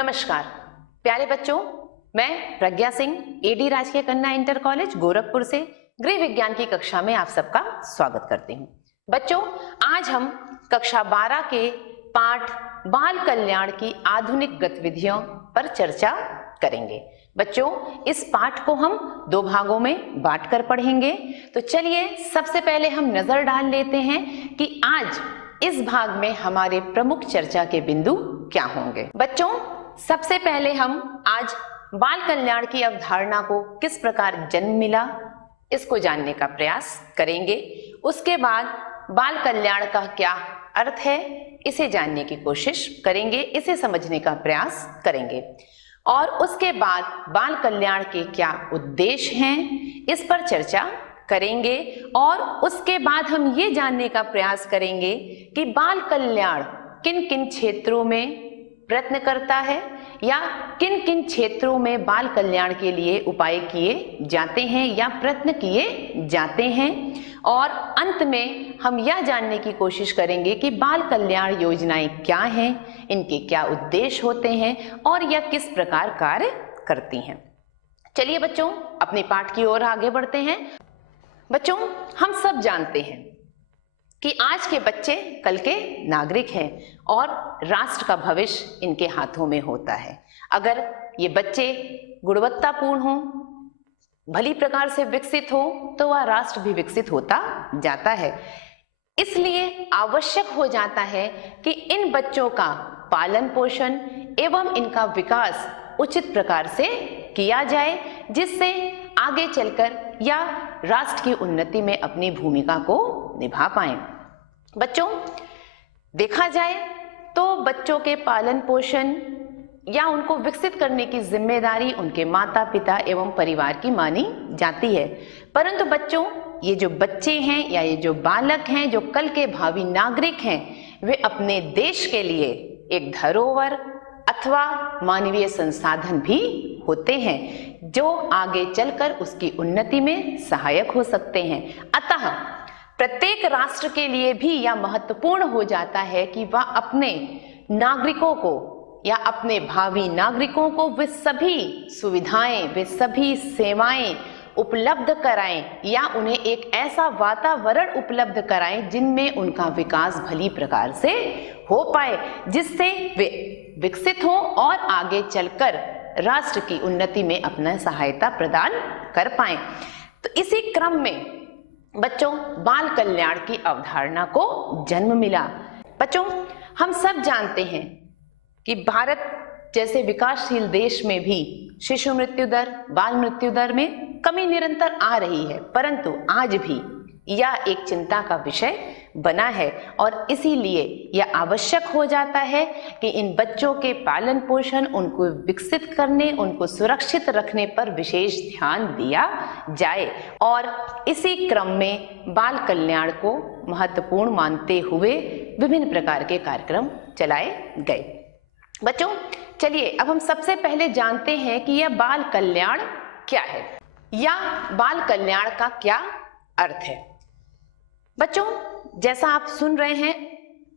नमस्कार प्यारे बच्चों, मैं प्रज्ञा सिंह एडी राजकीय कन्या इंटर कॉलेज गोरखपुर से गृह विज्ञान की कक्षा में आप सबका स्वागत करती हूँ। बच्चों, आज हम कक्षा 12 के पाठ बाल कल्याण की आधुनिक गतिविधियों पर चर्चा करेंगे। बच्चों, इस पाठ को हम दो भागों में बांटकर पढ़ेंगे। तो चलिए सबसे पहले हम नजर डाल लेते हैं कि आज इस भाग में हमारे प्रमुख चर्चा के बिंदु क्या होंगे। बच्चों, सबसे पहले हम आज बाल कल्याण की अवधारणा को किस प्रकार जन्म मिला इसको जानने का प्रयास करेंगे। उसके बाद बाल कल्याण का क्या अर्थ है इसे जानने की कोशिश करेंगे, इसे समझने का प्रयास करेंगे। और उसके बाद बाल कल्याण के क्या उद्देश्य हैं इस पर चर्चा करेंगे। और उसके बाद हम ये जानने का प्रयास करेंगे कि बाल कल्याण किन किन क्षेत्रों में प्रयत्न करता है या किन किन क्षेत्रों में बाल कल्याण के लिए उपाय किए जाते हैं या प्रयत्न किए जाते हैं। और अंत में हम यह जानने की कोशिश करेंगे कि बाल कल्याण योजनाएं क्या हैं, इनके क्या उद्देश्य होते हैं और यह किस प्रकार कार्य करती हैं। चलिए बच्चों, अपने पाठ की ओर आगे बढ़ते हैं। बच्चों, हम सब जानते हैं कि आज के बच्चे कल के नागरिक हैं और राष्ट्र का भविष्य इनके हाथों में होता है। अगर ये बच्चे गुणवत्तापूर्ण हों, भली प्रकार से विकसित हो तो वह राष्ट्र भी विकसित होता जाता है। इसलिए आवश्यक हो जाता है कि इन बच्चों का पालन पोषण एवं इनका विकास उचित प्रकार से किया जाए, जिससे आगे चलकर या राष्ट्र की उन्नति में अपनी भूमिका को निभा पाएं। बच्चों, देखा जाए तो बच्चों के पालन पोषण या उनको विकसित करने की जिम्मेदारी उनके माता पिता एवं परिवार की मानी जाती है। परंतु बच्चों, ये जो बच्चे हैं या ये जो बालक हैं, जो कल के भावी नागरिक हैं, वे अपने देश के लिए एक धरोहर अथवा मानवीय संसाधन भी होते हैं जो आगे चलकर उसकी उन्नति में सहायक हो सकते हैं। अतः प्रत्येक राष्ट्र के लिए भी यह महत्वपूर्ण हो जाता है कि वह अपने नागरिकों को या अपने भावी नागरिकों को वे सभी सुविधाएं, वे सभी सेवाएं उपलब्ध कराएं या उन्हें एक ऐसा वातावरण उपलब्ध कराएं जिनमें उनका विकास भली प्रकार से हो पाए, जिससे वे विकसित हो और आगे चलकर राष्ट्र की उन्नति में अपना सहायता प्रदान कर पाएं। तो इसी क्रम में बच्चों बाल कल्याण की अवधारणा को जन्म मिला। बच्चों, हम सब जानते हैं कि भारत जैसे विकासशील देश में भी शिशु मृत्यु दर, बाल मृत्यु दर में कमी निरंतर आ रही है, परंतु आज भी यह एक चिंता का विषय बना है और इसीलिए यह आवश्यक हो जाता है कि इन बच्चों के पालन पोषण, उनको विकसित करने, उनको सुरक्षित रखने पर विशेष ध्यान दिया जाए। और इसी क्रम में बाल कल्याण को महत्वपूर्ण मानते हुए विभिन्न प्रकार के कार्यक्रम चलाए गए। बच्चों, चलिए अब हम सबसे पहले जानते हैं कि यह बाल कल्याण क्या है या बाल कल्याण का क्या अर्थ है। बच्चों, जैसा आप सुन रहे हैं,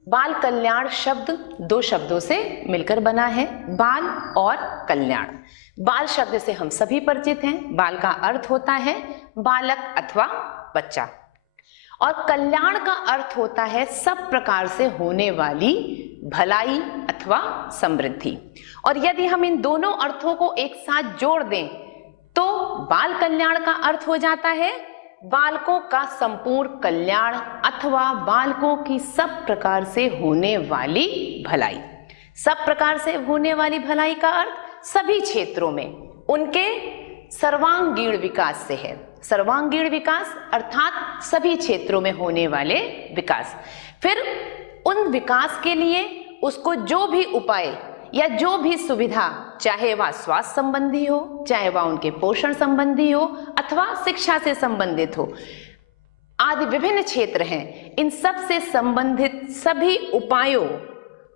बाल कल्याण शब्द दो शब्दों से मिलकर बना है, बाल और कल्याण। बाल शब्द से हम सभी परिचित हैं। बाल का अर्थ होता है बालक अथवा बच्चा और कल्याण का अर्थ होता है सब प्रकार से होने वाली भलाई अथवा समृद्धि। और यदि हम इन दोनों अर्थों को एक साथ जोड़ दें तो बाल कल्याण का अर्थ हो जाता है बालकों का संपूर्ण कल्याण अथवा बालकों की सब प्रकार से होने वाली भलाई। सब प्रकार से होने वाली भलाई का अर्थ सभी क्षेत्रों में उनके सर्वांगीण विकास से है। सर्वांगीण विकास अर्थात सभी क्षेत्रों में होने वाले विकास। फिर उन विकास के लिए उसको जो भी उपाय या जो भी सुविधा, चाहे वह स्वास्थ्य संबंधी हो, चाहे वह उनके पोषण संबंधी हो अथवा शिक्षा से संबंधित हो, आदि विभिन्न क्षेत्र हैं, इन सब से संबंधित सभी उपायों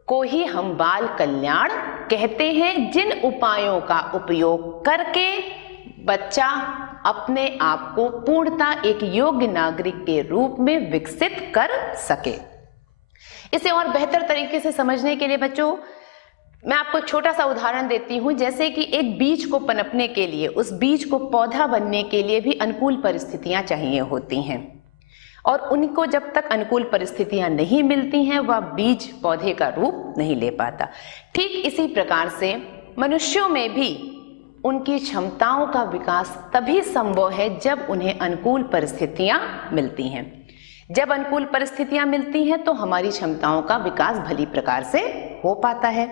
को ही हम बाल कल्याण कहते हैं, जिन उपायों का उपयोग करके बच्चा अपने आप को पूर्णतः एक योग्य नागरिक के रूप में विकसित कर सके। इसे और बेहतर तरीके से समझने के लिए बच्चों मैं आपको एक छोटा सा उदाहरण देती हूँ। जैसे कि एक बीज को पनपने के लिए, उस बीज को पौधा बनने के लिए भी अनुकूल परिस्थितियां चाहिए होती हैं, और उनको जब तक अनुकूल परिस्थितियां नहीं मिलती हैं वह बीज पौधे का रूप नहीं ले पाता। ठीक इसी प्रकार से मनुष्यों में भी उनकी क्षमताओं का विकास तभी संभव है जब उन्हें अनुकूल परिस्थितियां मिलती हैं। जब अनुकूल परिस्थितियां मिलती हैं तो हमारी क्षमताओं का विकास भली प्रकार से हो पाता है।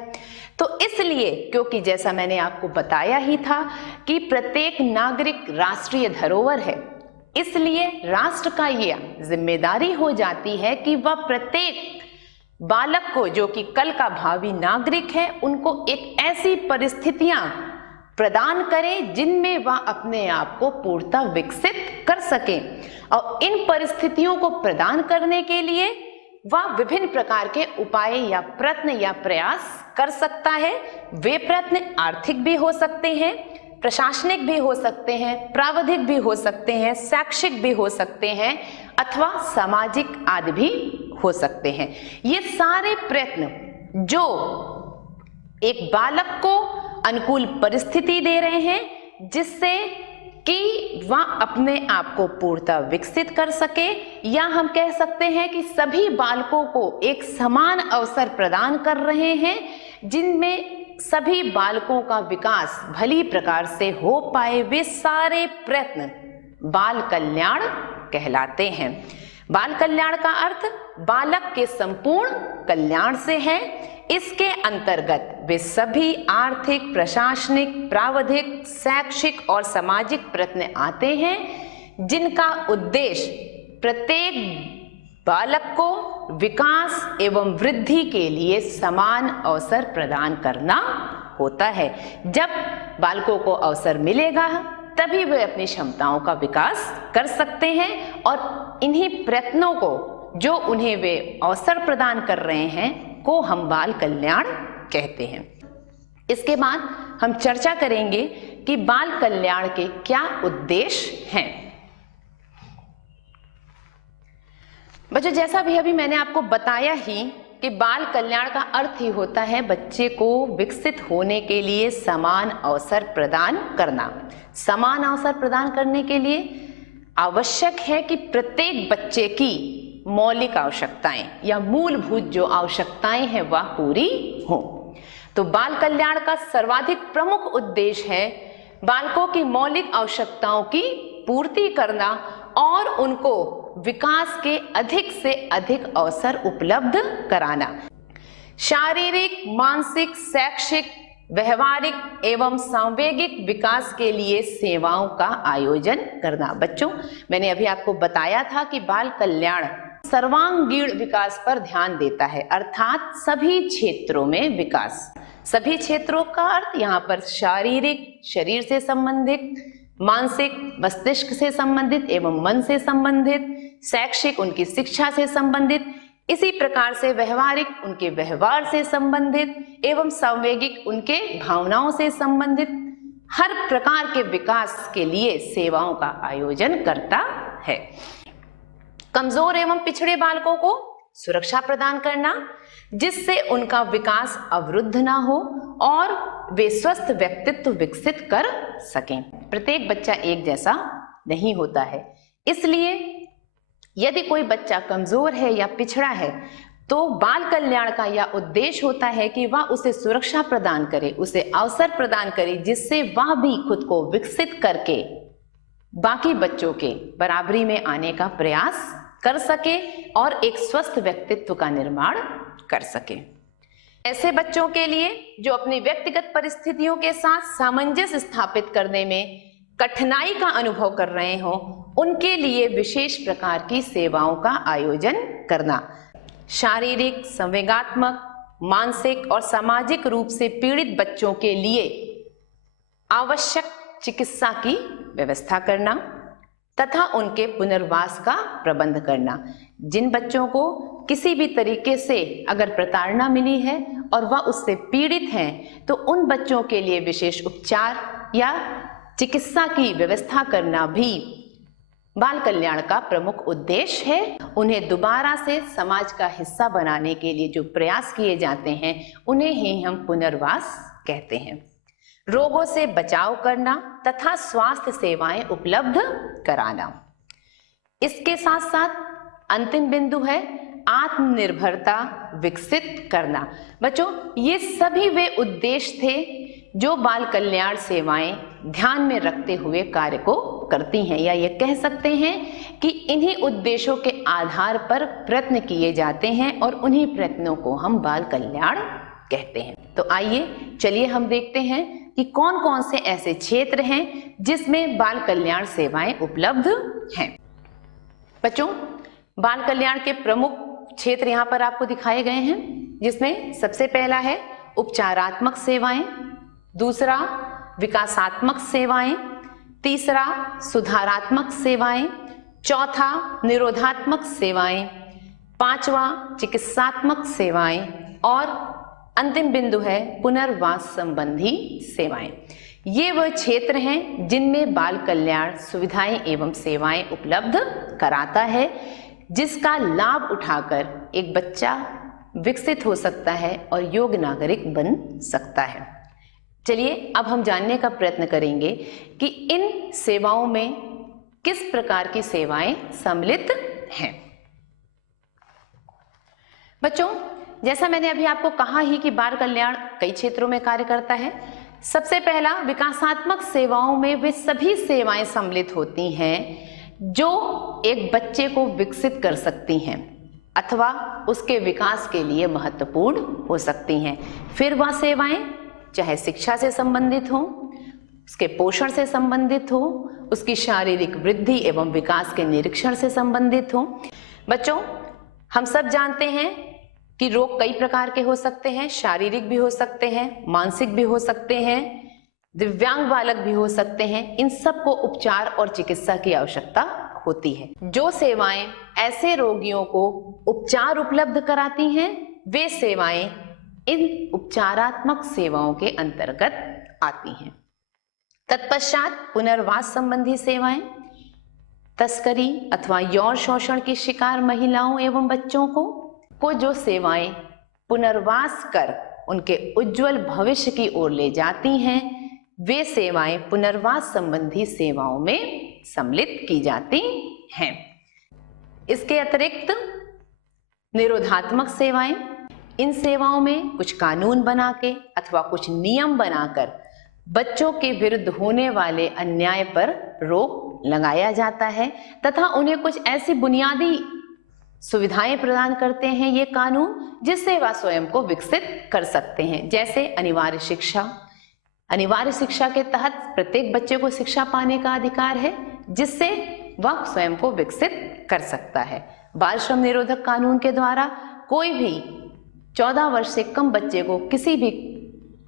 तो इसलिए, क्योंकि जैसा मैंने आपको बताया ही था कि प्रत्येक नागरिक राष्ट्रीय धरोहर है, इसलिए राष्ट्र का यह जिम्मेदारी हो जाती है कि वह प्रत्येक बालक को, जो कि कल का भावी नागरिक है, उनको एक ऐसी परिस्थितियां प्रदान करें जिनमें वह अपने आप को पूर्णतः विकसित कर सके। और इन परिस्थितियों को प्रदान करने के लिए वह विभिन्न प्रकार के उपाय या प्रयत्न या प्रयास कर सकता है। वे प्रयत्न आर्थिक भी हो सकते हैं, प्रशासनिक भी हो सकते हैं, प्राविधिक भी हो सकते हैं, शैक्षिक भी हो सकते हैं, अथवा सामाजिक आदि भी हो सकते हैं। ये सारे प्रयत्न जो एक बालक को अनुकूल परिस्थिति दे रहे हैं जिससे कि वह अपने आप को पूर्णतः विकसित कर सके, या हम कह सकते हैं कि सभी बालकों को एक समान अवसर प्रदान कर रहे हैं जिनमें सभी बालकों का विकास भली प्रकार से हो पाए। वे सारे प्रयत्न बाल कल्याण कहलाते हैं। बाल कल्याण का अर्थ बालक के संपूर्ण कल्याण से है। इसके अंतर्गत वे सभी आर्थिक, प्रशासनिक, प्राविधिक, शैक्षिक और सामाजिक प्रयत्न आते हैं जिनका उद्देश्य प्रत्येक बालक को विकास एवं वृद्धि के लिए समान अवसर प्रदान करना होता है। जब बालकों को अवसर मिलेगा तभी वे अपनी क्षमताओं का विकास कर सकते हैं, और इन्हीं प्रयत्नों को जो उन्हें वे अवसर प्रदान कर रहे हैं को हम बाल कल्याण कहते हैं। इसके बाद हम चर्चा करेंगे कि बाल कल्याण के क्या उद्देश्य हैं। बच्चों, जैसा भी अभी मैंने आपको बताया ही कि बाल कल्याण का अर्थ ही होता है बच्चे को विकसित होने के लिए समान अवसर प्रदान करना। समान अवसर प्रदान करने के लिए आवश्यक है कि प्रत्येक बच्चे की मौलिक आवश्यकताएं या मूलभूत जो आवश्यकताएं हैं वह पूरी हो। तो बाल कल्याण का सर्वाधिक प्रमुख उद्देश्य है बालकों की मौलिक आवश्यकताओं की पूर्ति करना और उनको विकास के अधिक से अधिक अवसर उपलब्ध कराना। शारीरिक, मानसिक, शैक्षिक, व्यवहारिक एवं सांवेगिक विकास के लिए सेवाओं का आयोजन करना। बच्चों, मैंने अभी आपको बताया था कि बाल कल्याण सर्वांगीण विकास पर ध्यान देता है, अर्थात सभी क्षेत्रों में विकास। सभी क्षेत्रों का अर्थ यहाँ पर शारीरिक, शरीर से संबंधित, मानसिक, मस्तिष्क से संबंधित एवं मन से संबंधित, शैक्षिक, उनकी शिक्षा से संबंधित, इसी प्रकार से व्यवहारिक, उनके व्यवहार से संबंधित एवं सांवेगिक, उनके भावनाओं से संबंधित हर प्रकार के विकास के लिए सेवाओं का आयोजन करता है। कमजोर एवं पिछड़े बालकों को सुरक्षा प्रदान करना जिससे उनका विकास अवरुद्ध ना हो और वे स्वस्थ व्यक्तित्व विकसित कर सकें। प्रत्येक बच्चा एक जैसा नहीं होता है, इसलिए यदि कोई बच्चा कमजोर है या पिछड़ा है तो बाल कल्याण का यह उद्देश्य होता है कि वह उसे सुरक्षा प्रदान करे, उसे अवसर प्रदान करे जिससे वह भी खुद को विकसित करके बाकी बच्चों के बराबरी में आने का प्रयास कर सके और एक स्वस्थ व्यक्तित्व का निर्माण कर सके। ऐसे बच्चों के लिए जो अपनी व्यक्तिगत परिस्थितियों के साथ सामंजस्य स्थापित करने में कठिनाई का अनुभव कर रहे हों, उनके लिए विशेष प्रकार की सेवाओं का आयोजन करना। शारीरिक, संवेगात्मक, मानसिक और सामाजिक रूप से पीड़ित बच्चों के लिए आवश्यक चिकित्सा की व्यवस्था करना तथा उनके पुनर्वास का प्रबंध करना। जिन बच्चों को किसी भी तरीके से अगर प्रताड़ना मिली है और वह उससे पीड़ित हैं, तो उन बच्चों के लिए विशेष उपचार या चिकित्सा की व्यवस्था करना भी बाल कल्याण का प्रमुख उद्देश्य है। उन्हें दोबारा से समाज का हिस्सा बनाने के लिए जो प्रयास किए जाते हैं उन्हें ही हम पुनर्वास कहते हैं। रोगों से बचाव करना तथा स्वास्थ्य सेवाएं उपलब्ध कराना। इसके साथ साथ अंतिम बिंदु है आत्मनिर्भरता विकसित करना। बच्चों, ये सभी वे उद्देश्य थे जो बाल कल्याण सेवाएं ध्यान में रखते हुए कार्य को करती हैं, या ये कह सकते हैं कि इन्हीं उद्देश्यों के आधार पर प्रयत्न किए जाते हैं और उन्हीं प्रयत्नों को हम बाल कल्याण कहते हैं। तो आइए चलिए हम देखते हैं कि कौन कौन से ऐसे क्षेत्र हैं जिसमें बाल कल्याण सेवाएं उपलब्ध हैं। बच्चों, बाल कल्याण के प्रमुख क्षेत्र यहाँ पर आपको दिखाए गए हैं, जिसमें सबसे पहला है उपचारात्मक सेवाएं, दूसरा विकासात्मक सेवाएं, तीसरा सुधारात्मक सेवाएं, चौथा निरोधात्मक सेवाएं, पांचवा चिकित्सात्मक सेवाएं और अंतिम बिंदु है पुनर्वास संबंधी सेवाएं। ये वह क्षेत्र हैं जिनमें बाल कल्याण सुविधाएं एवं सेवाएं उपलब्ध कराता है, जिसका लाभ उठाकर एक बच्चा विकसित हो सकता है और योग्य नागरिक बन सकता है। चलिए अब हम जानने का प्रयत्न करेंगे कि इन सेवाओं में किस प्रकार की सेवाएं सम्मिलित हैं। बच्चों, जैसा मैंने अभी आपको कहा ही कि बाल कल्याण कई क्षेत्रों में कार्य करता है। सबसे पहला विकासात्मक सेवाओं में वे सभी सेवाएं सम्मिलित होती हैं जो एक बच्चे को विकसित कर सकती हैं अथवा उसके विकास के लिए महत्वपूर्ण हो सकती हैं। फिर वह सेवाएं चाहे शिक्षा से संबंधित हो, उसके पोषण से संबंधित हो, उसकी शारीरिक वृद्धि एवं विकास के निरीक्षण से संबंधित हो। बच्चों, हम सब जानते हैं कि रोग कई प्रकार के हो सकते हैं, शारीरिक भी हो सकते हैं, मानसिक भी हो सकते हैं, दिव्यांग बालक भी हो सकते हैं। इन सब को उपचार और चिकित्सा की आवश्यकता होती है। जो सेवाएं ऐसे रोगियों को उपचार उपलब्ध कराती हैं, वे सेवाएं इन उपचारात्मक सेवाओं के अंतर्गत आती हैं। तत्पश्चात पुनर्वास संबंधी सेवाएं, तस्करी अथवा यौन शोषण की शिकार महिलाओं एवं बच्चों को जो सेवाएं पुनर्वास कर उनके उज्जवल भविष्य की ओर ले जाती हैं, वे सेवाएं पुनर्वास संबंधी सेवाओं में सम्मिलित की जाती हैं। इसके अतिरिक्त निरोधात्मक सेवाएं, इन सेवाओं में कुछ कानून बना के अथवा कुछ नियम बनाकर बच्चों के विरुद्ध होने वाले अन्याय पर रोक लगाया जाता है तथा उन्हें कुछ ऐसी बुनियादी सुविधाएं प्रदान करते हैं ये कानून, जिससे वह स्वयं को विकसित कर सकते हैं। जैसे अनिवार्य शिक्षा। अनिवार्य शिक्षा के तहत प्रत्येक बच्चे को शिक्षा पाने का अधिकार है, जिससे वह स्वयं को विकसित कर सकता है। बाल श्रम निरोधक कानून के द्वारा कोई भी 14 वर्ष से कम बच्चे को किसी भी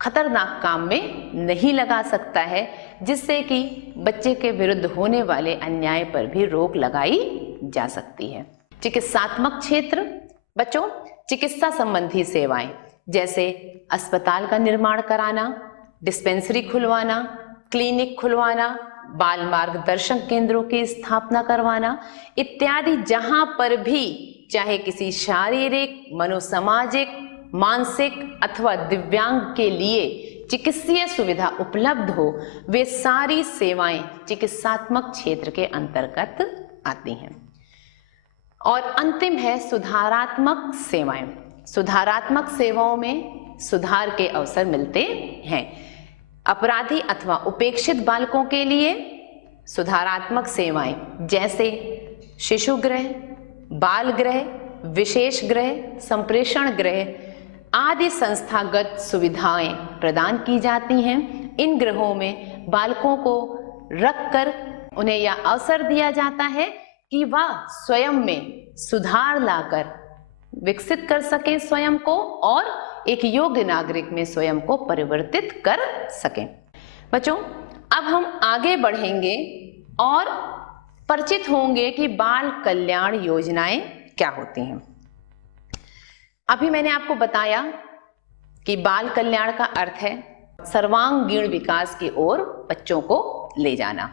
खतरनाक काम में नहीं लगा सकता है, जिससे कि बच्चे के विरुद्ध होने वाले अन्याय पर भी रोक लगाई जा सकती है। चिकित्सात्मक क्षेत्र। बच्चों, चिकित्सा संबंधी सेवाएं जैसे अस्पताल का निर्माण कराना, डिस्पेंसरी खुलवाना, क्लिनिक खुलवाना, बाल मार्गदर्शन केंद्रों की स्थापना करवाना इत्यादि, जहां पर भी चाहे किसी शारीरिक, मनोसामाजिक, मानसिक अथवा दिव्यांग के लिए चिकित्सीय सुविधा उपलब्ध हो, वे सारी सेवाएं चिकित्सात्मक क्षेत्र के अंतर्गत आती हैं। और अंतिम है सुधारात्मक सेवाएं। सुधारात्मक सेवाओं में सुधार के अवसर मिलते हैं। अपराधी अथवा उपेक्षित बालकों के लिए सुधारात्मक सेवाएं जैसे शिशु गृह, बाल गृह, विशेष गृह, संप्रेषण गृह आदि संस्थागत सुविधाएं प्रदान की जाती हैं। इन गृहों में बालकों को रखकर उन्हें यह अवसर दिया जाता है कि वह स्वयं में सुधार लाकर विकसित कर सकें स्वयं को और एक योग्य नागरिक में स्वयं को परिवर्तित कर सकें। बच्चों, अब हम आगे बढ़ेंगे और परिचित होंगे कि बाल कल्याण योजनाएं क्या होती हैं। अभी मैंने आपको बताया कि बाल कल्याण का अर्थ है सर्वांगीण विकास की ओर बच्चों को ले जाना।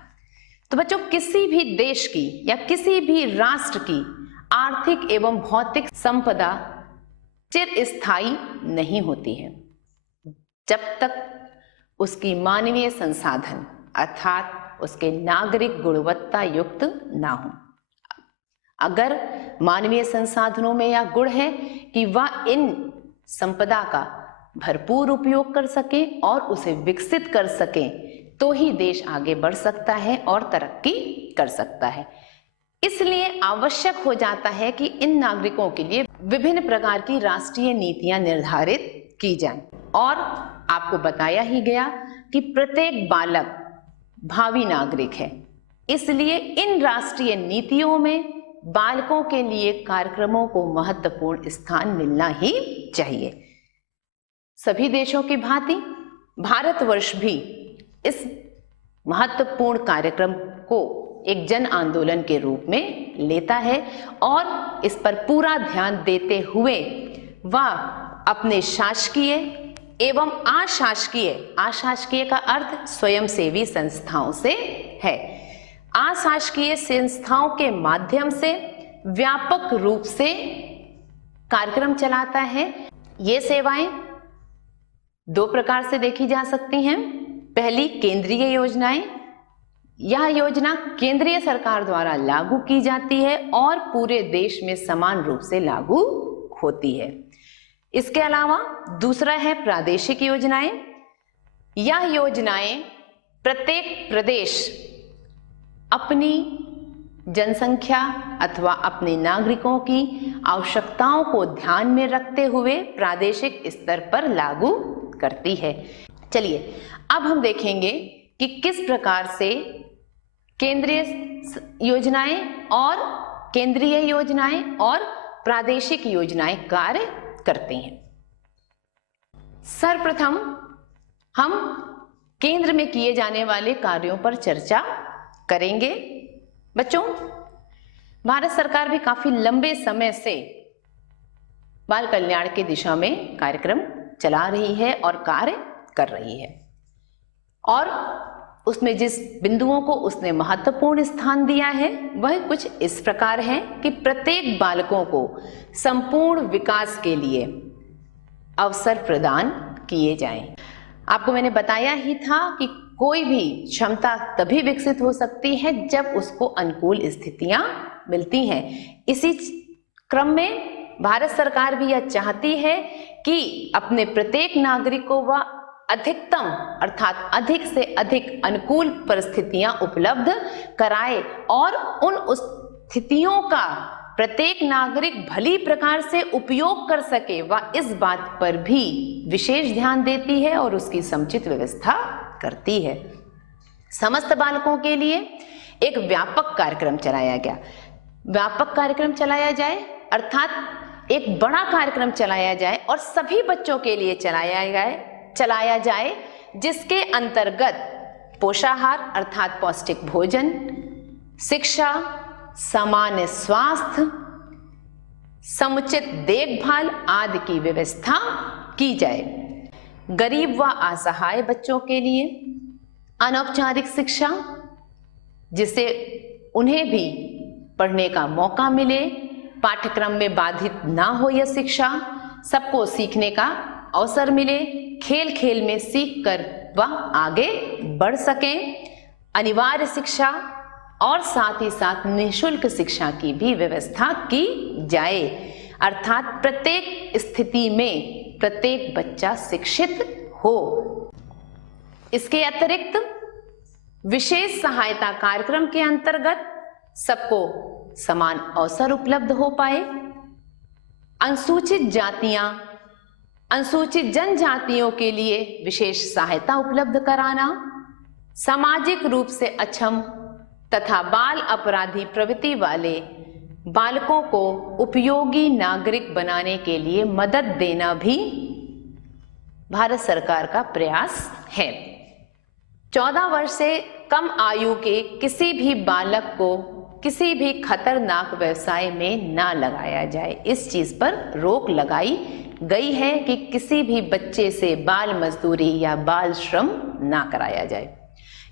तो बच्चों, किसी भी देश की या किसी भी राष्ट्र की आर्थिक एवं भौतिक संपदा चिरस्थायी नहीं होती है जब तक उसकी मानवीय संसाधन अर्थात उसके नागरिक गुणवत्ता युक्त ना हो। अगर मानवीय संसाधनों में यह गुण है कि वह इन संपदा का भरपूर उपयोग कर सके और उसे विकसित कर सके, तो ही देश आगे बढ़ सकता है और तरक्की कर सकता है। इसलिए आवश्यक हो जाता है कि इन नागरिकों के लिए विभिन्न प्रकार की राष्ट्रीय नीतियां निर्धारित की जाएं। और आपको बताया ही गया कि प्रत्येक बालक भावी नागरिक है, इसलिए इन राष्ट्रीय नीतियों में बालकों के लिए कार्यक्रमों को महत्वपूर्ण स्थान मिलना ही चाहिए। सभी देशों की भांति भारतवर्ष भी इस महत्वपूर्ण कार्यक्रम को एक जन आंदोलन के रूप में लेता है और इस पर पूरा ध्यान देते हुए वह अपने शासकीय एवं अशासकीय का अर्थ स्वयंसेवी संस्थाओं से है, अशासकीय संस्थाओं के माध्यम से व्यापक रूप से कार्यक्रम चलाता है। ये सेवाएं दो प्रकार से देखी जा सकती हैं। पहली, केंद्रीय योजनाएं। यह योजना केंद्रीय सरकार द्वारा लागू की जाती है और पूरे देश में समान रूप से लागू होती है। इसके अलावा दूसरा है प्रादेशिक योजनाएं। यह योजनाएं प्रत्येक प्रदेश अपनी जनसंख्या अथवा अपने नागरिकों की आवश्यकताओं को ध्यान में रखते हुए प्रादेशिक स्तर पर लागू करती है। चलिए अब हम देखेंगे कि किस प्रकार से केंद्रीय योजनाएं और प्रादेशिक योजनाएं कार्य करती हैं। सर्वप्रथम हम केंद्र में किए जाने वाले कार्यों पर चर्चा करेंगे। बच्चों, भारत सरकार भी काफी लंबे समय से बाल कल्याण की दिशा में कार्यक्रम चला रही है और कार्य कर रही है, और उसमें जिस बिंदुओं को उसने महत्वपूर्ण स्थान दिया है वह कुछ इस प्रकार है कि प्रत्येक बालकों को संपूर्ण विकास के लिए अवसर प्रदान किए जाएं। आपको मैंने बताया ही था कि कोई भी क्षमता तभी विकसित हो सकती है जब उसको अनुकूल स्थितियां मिलती हैं। इसी क्रम में भारत सरकार भी यह चाहती है कि अपने प्रत्येक नागरिक को वह अधिकतम अर्थात अधिक से अधिक अनुकूल परिस्थितियां उपलब्ध कराए और उन स्थितियों का प्रत्येक नागरिक भली प्रकार से उपयोग कर सके, वह इस बात पर भी विशेष ध्यान देती है और उसकी समुचित व्यवस्था करती है। समस्त बालकों के लिए एक व्यापक कार्यक्रम चलाया गया। व्यापक कार्यक्रम चलाया जाए अर्थात एक बड़ा कार्यक्रम चलाया जाए और सभी बच्चों के लिए चलाया जाए, जिसके अंतर्गत पोषाहार अर्थात पौष्टिक भोजन, शिक्षा, सामान्य स्वास्थ्य, समुचित देखभाल आदि की व्यवस्था की जाए। गरीब व असहाय बच्चों के लिए अनौपचारिक शिक्षा, जिससे उन्हें भी पढ़ने का मौका मिले, पाठ्यक्रम में बाधित ना हो यह शिक्षा, सबको सीखने का अवसर मिले, खेल खेल में सीखकर वह आगे बढ़ सकें। अनिवार्य शिक्षा और साथ ही साथ निःशुल्क शिक्षा की भी व्यवस्था की जाए, अर्थात प्रत्येक स्थिति में प्रत्येक बच्चा शिक्षित हो। इसके अतिरिक्त विशेष सहायता कार्यक्रम के अंतर्गत सबको समान अवसर उपलब्ध हो पाए। अनुसूचित जातियां, अनुसूचित जनजातियों के लिए विशेष सहायता उपलब्ध कराना, सामाजिक रूप से अक्षम तथा बाल अपराधी प्रवृत्ति वाले बालकों को उपयोगी नागरिक बनाने के लिए मदद देना भी भारत सरकार का प्रयास है। 14 वर्ष से कम आयु के किसी भी बालक को किसी भी खतरनाक व्यवसाय में ना लगाया जाए। इस चीज पर रोक लगाई गई है कि किसी भी बच्चे से बाल मजदूरी या बाल श्रम ना कराया जाए।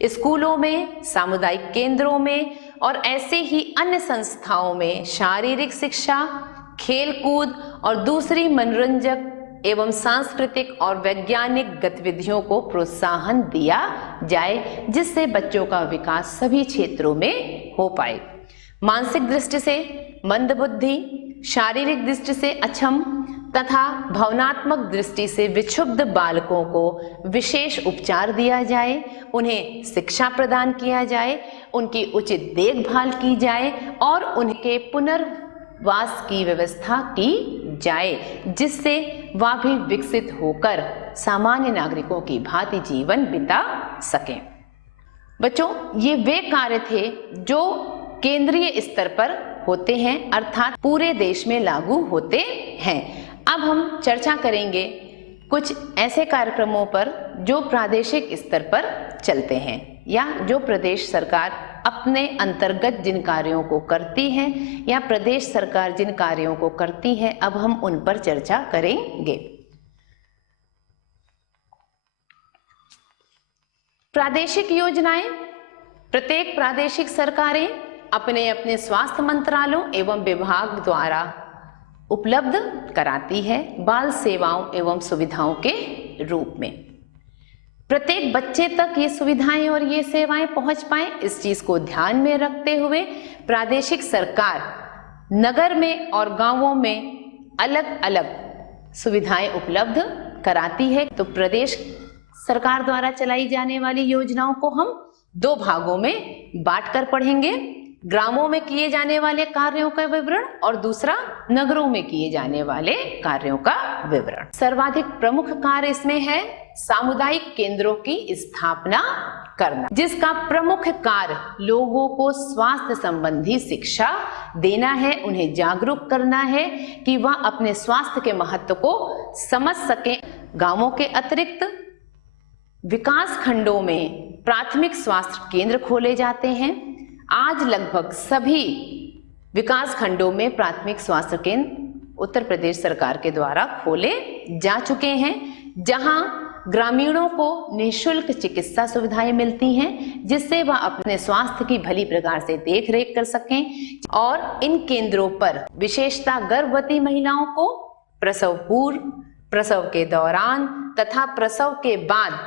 स्कूलों में, सामुदायिक केंद्रों में और ऐसे ही अन्य संस्थाओं में शारीरिक शिक्षा, खेलकूद और दूसरी मनोरंजक एवं सांस्कृतिक और वैज्ञानिक गतिविधियों को प्रोत्साहन दिया जाए, जिससे बच्चों का विकास सभी क्षेत्रों में हो पाए। मानसिक दृष्टि से मंदबुद्धि, शारीरिक दृष्टि से अक्षम तथा भावनात्मक दृष्टि से विक्षुब्ध बालकों को विशेष उपचार दिया जाए, उन्हें शिक्षा प्रदान किया जाए, उनकी उचित देखभाल की जाए और उनके पुनर्वास की व्यवस्था की जाए, जिससे वह भी विकसित होकर सामान्य नागरिकों की भांति जीवन बिता सकें। बच्चों, ये वे कार्य थे जो केंद्रीय स्तर पर होते हैं, अर्थात पूरे देश में लागू होते हैं। अब हम चर्चा करेंगे कुछ ऐसे कार्यक्रमों पर जो प्रादेशिक स्तर पर चलते हैं या जो प्रदेश सरकार अपने अंतर्गत जिन कार्यों को करती है या प्रदेश सरकार जिन कार्यों को करती है, अब हम उन पर चर्चा करेंगे। प्रादेशिक योजनाएं प्रत्येक प्रादेशिक सरकारें अपने अपने स्वास्थ्य मंत्रालयों एवं विभाग द्वारा उपलब्ध कराती है बाल सेवाओं एवं सुविधाओं के रूप में। प्रत्येक बच्चे तक ये सुविधाएं और ये सेवाएं पहुंच पाए, इस चीज को ध्यान में रखते हुए प्रादेशिक सरकार नगर में और गांवों में अलग अलग सुविधाएं उपलब्ध कराती है। तो प्रदेश सरकार द्वारा चलाई जाने वाली योजनाओं को हम दो भागों में बांटकर पढ़ेंगे, ग्रामों में किए जाने वाले कार्यों का विवरण और दूसरा नगरों में किए जाने वाले कार्यों का विवरण। सर्वाधिक प्रमुख कार्य इसमें है सामुदायिक केंद्रों की स्थापना करना, जिसका प्रमुख कार्य लोगों को स्वास्थ्य संबंधी शिक्षा देना है, उन्हें जागरूक करना है कि वह अपने स्वास्थ्य के महत्व को समझ सकें। गांवों के अतिरिक्त विकास खंडों में प्राथमिक स्वास्थ्य केंद्र खोले जाते हैं। आज लगभग सभी विकास खंडों में प्राथमिक स्वास्थ्य केंद्र उत्तर प्रदेश सरकार के द्वारा खोले जा चुके हैं, जहां ग्रामीणों को निःशुल्क चिकित्सा सुविधाएं मिलती हैं, जिससे वह अपने स्वास्थ्य की भली प्रकार से देख रेख कर सकें। और इन केंद्रों पर विशेषता गर्भवती महिलाओं को प्रसव पूर्व, प्रसव के दौरान तथा प्रसव के बाद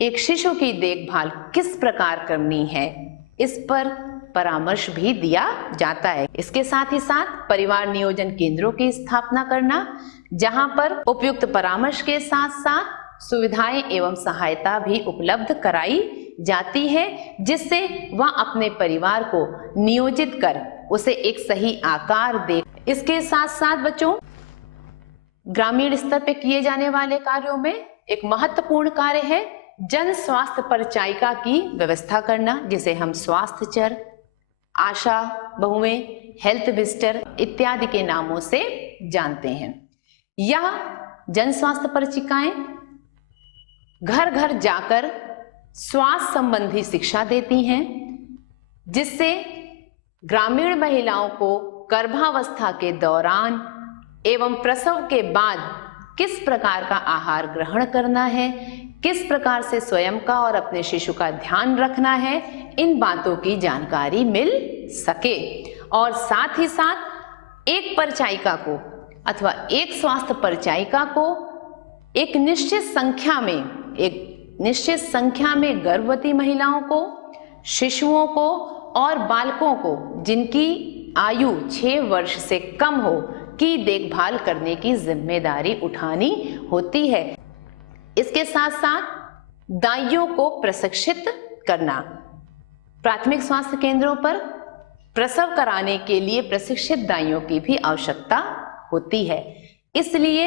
एक शिशु की देखभाल किस प्रकार करनी है, इस पर परामर्श भी दिया जाता है। इसके साथ ही साथ परिवार नियोजन केंद्रों की स्थापना करना, जहां पर उपयुक्त परामर्श के साथ साथ सुविधाएं एवं सहायता भी उपलब्ध कराई जाती है, जिससे वह अपने परिवार को नियोजित कर उसे एक सही आकार दे। इसके साथ साथ बच्चों, ग्रामीण स्तर पर किए जाने वाले कार्यों में एक महत्वपूर्ण कार्य है जन स्वास्थ्य परिचारिका की व्यवस्था करना, जिसे हम स्वास्थ्य चर, आशा बहुएं, हेल्थ विजिटर इत्यादि के नामों से जानते हैं। यह जन स्वास्थ्य परिचारिकाएं घर घर जाकर स्वास्थ्य संबंधी शिक्षा देती हैं, जिससे ग्रामीण महिलाओं को गर्भावस्था के दौरान एवं प्रसव के बाद किस प्रकार का आहार ग्रहण करना है, किस प्रकार से स्वयं का और अपने शिशु का ध्यान रखना है, इन बातों की जानकारी मिल सके। और साथ ही साथ एक परिचारिका को अथवा एक स्वास्थ्य परिचारिका को एक निश्चित संख्या में गर्भवती महिलाओं को, शिशुओं को और बालकों को जिनकी आयु 6 वर्ष से कम हो की देखभाल करने की जिम्मेदारी उठानी होती है। इसके साथ साथ दाइयों को प्रशिक्षित करना। प्राथमिक स्वास्थ्य केंद्रों पर प्रसव कराने के लिए प्रशिक्षित दाइयों की भी आवश्यकता होती है, इसलिए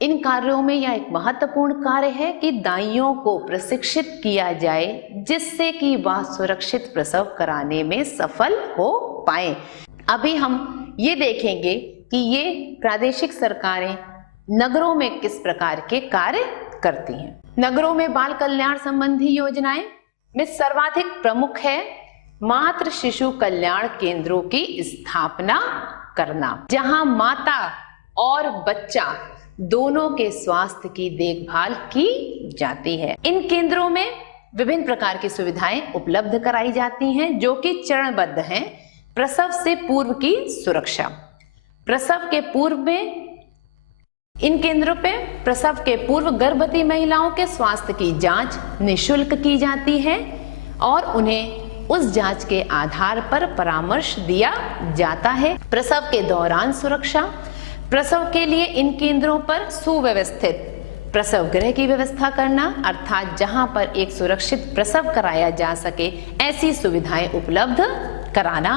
इन कार्यों में यह एक महत्वपूर्ण कार्य है कि दाइयों को प्रशिक्षित किया जाए, जिससे कि वह सुरक्षित प्रसव कराने में सफल हो पाए। अभी हम ये देखेंगे कि ये प्रादेशिक सरकारें नगरों में किस प्रकार के कार्य करती हैं। नगरों में बाल कल्याण संबंधी योजनाएं में सर्वाधिक प्रमुख है मातृ शिशु कल्याण केंद्रों की स्थापना करना, जहां माता और बच्चा दोनों के स्वास्थ्य की देखभाल की जाती है। इन केंद्रों में विभिन्न प्रकार की सुविधाएं उपलब्ध कराई जाती हैं जो कि चरणबद्ध हैं। प्रसव से पूर्व की सुरक्षा। प्रसव के पूर्व में इन केंद्रों पे प्रसव के पूर्व गर्भवती महिलाओं के स्वास्थ्य की जांच निःशुल्क की जाती है और उन्हें उस जांच के आधार पर परामर्श दिया जाता है। प्रसव के दौरान सुरक्षा। प्रसव के लिए इन केंद्रों पर सुव्यवस्थित प्रसव गृह की व्यवस्था करना, अर्थात जहां पर एक सुरक्षित प्रसव कराया जा सके ऐसी सुविधाएं उपलब्ध कराना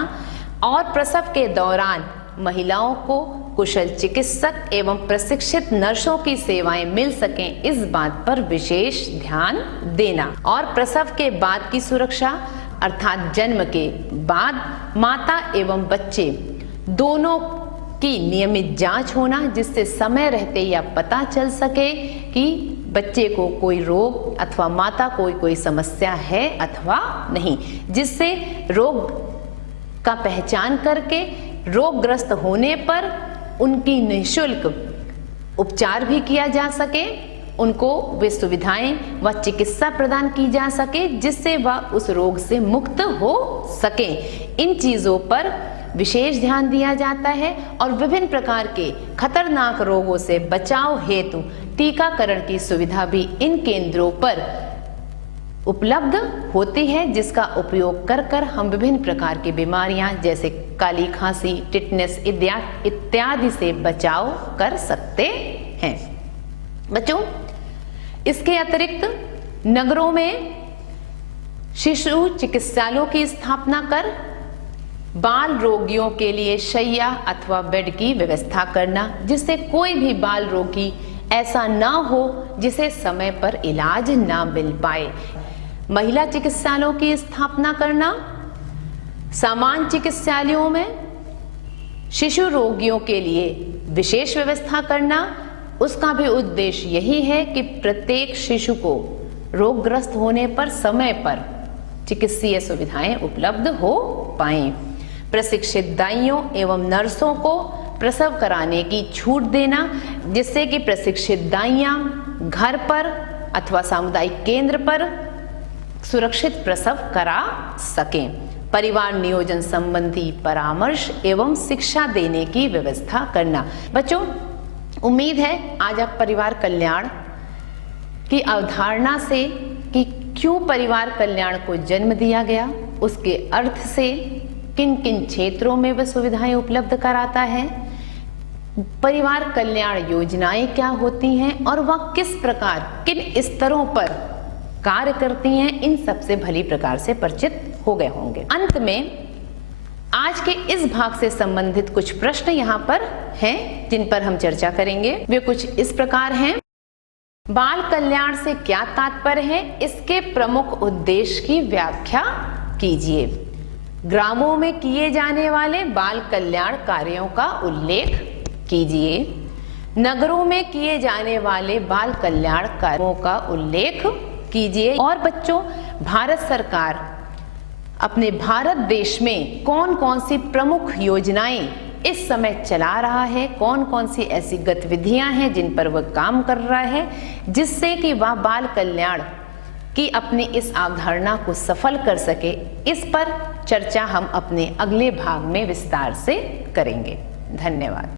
और प्रसव के दौरान महिलाओं को कुशल चिकित्सक एवं प्रशिक्षित नर्सों की सेवाएं मिल सकें इस बात पर विशेष ध्यान देना और प्रसव के बाद की सुरक्षा, अर्थात जन्म के बाद माता एवं बच्चे दोनों की नियमित जांच होना, जिससे समय रहते यह पता चल सके कि बच्चे को कोई रोग अथवा माता को कोई समस्या है अथवा नहीं, जिससे रोग का पहचान करके रोगग्रस्त होने पर उनकी निःशुल्क उपचार भी किया जा सके, उनको वे सुविधाएं व चिकित्सा प्रदान की जा सके जिससे वह उस रोग से मुक्त हो सके। इन चीजों पर विशेष ध्यान दिया जाता है और विभिन्न प्रकार के खतरनाक रोगों से बचाव हेतु टीकाकरण की सुविधा भी इन केंद्रों पर उपलब्ध होती है, जिसका उपयोग कर हम विभिन्न प्रकार की बीमारियां जैसे काली खांसी, टिटनेस इत्यादि से बचाव कर सकते हैं। बच्चों, इसके अतिरिक्त नगरों में शिशु चिकित्सालयों की स्थापना कर बाल रोगियों के लिए शैया अथवा बेड की व्यवस्था करना, जिससे कोई भी बाल रोगी ऐसा ना हो जिसे समय पर इलाज ना मिल पाए। महिला चिकित्सालयों की स्थापना करना, सामान्य चिकित्सालयों में शिशु रोगियों के लिए विशेष व्यवस्था करना, उसका भी उद्देश्य यही है कि प्रत्येक शिशु को रोगग्रस्त होने पर समय पर चिकित्सीय सुविधाएं उपलब्ध हो पाएं। प्रशिक्षित दाइयों एवं नर्सों को प्रसव कराने की छूट देना, जिससे कि प्रशिक्षित दाइयां घर पर अथवा सामुदायिक केंद्र पर सुरक्षित प्रसव करा सकें। परिवार नियोजन संबंधी परामर्श एवं शिक्षा देने की व्यवस्था करना। बच्चों, उम्मीद है आज आप परिवार कल्याण की अवधारणा से कि क्यों परिवार कल्याण को जन्म दिया गया, उसके अर्थ से किन किन क्षेत्रों में वह सुविधाएं उपलब्ध कराता है, परिवार कल्याण योजनाएं क्या होती हैं और वह किस प्रकार किन स्तरों पर कार्य करती हैं, इन सबसे भली प्रकार से परिचित हो गए होंगे। अंत में आज के इस भाग से संबंधित कुछ प्रश्न यहाँ पर हैं जिन पर हम चर्चा करेंगे। वे कुछ इस प्रकार हैं। बाल कल्याण से क्या तात्पर्य है, इसके प्रमुख उद्देश्य की व्याख्या कीजिए। ग्रामों में किए जाने वाले बाल कल्याण कार्यों का उल्लेख कीजिए। नगरों में किए जाने वाले बाल कल्याण कार्यों का उल्लेख कीजिए। और बच्चों, भारत सरकार अपने भारत देश में कौन कौन सी प्रमुख योजनाएं इस समय चला रहा है, कौन कौन सी ऐसी गतिविधियां हैं जिन पर वह काम कर रहा है, जिससे कि वह बाल कल्याण की अपनी इस अवधारणा को सफल कर सके, इस पर चर्चा हम अपने अगले भाग में विस्तार से करेंगे। धन्यवाद।